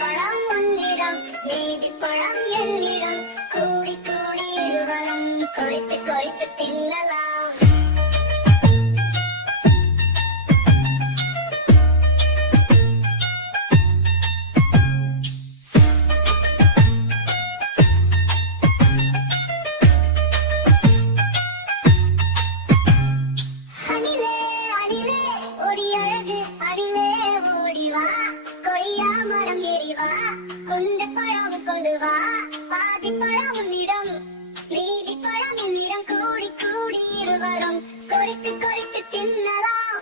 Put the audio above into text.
பழம் உன்னிடம் மீதி பழம் என்னிடம் கூடி கூடி இருவரும் கொறித்து கொறித்து தின்னலாம். கொண்ட பழம் கொண்டு வா, பாதி பழம் உன்னிடம் மீதி பழம் என்னிடம் கூடி கூடி இருவரும் கொறித்து கொறித்து தின்னலாம்.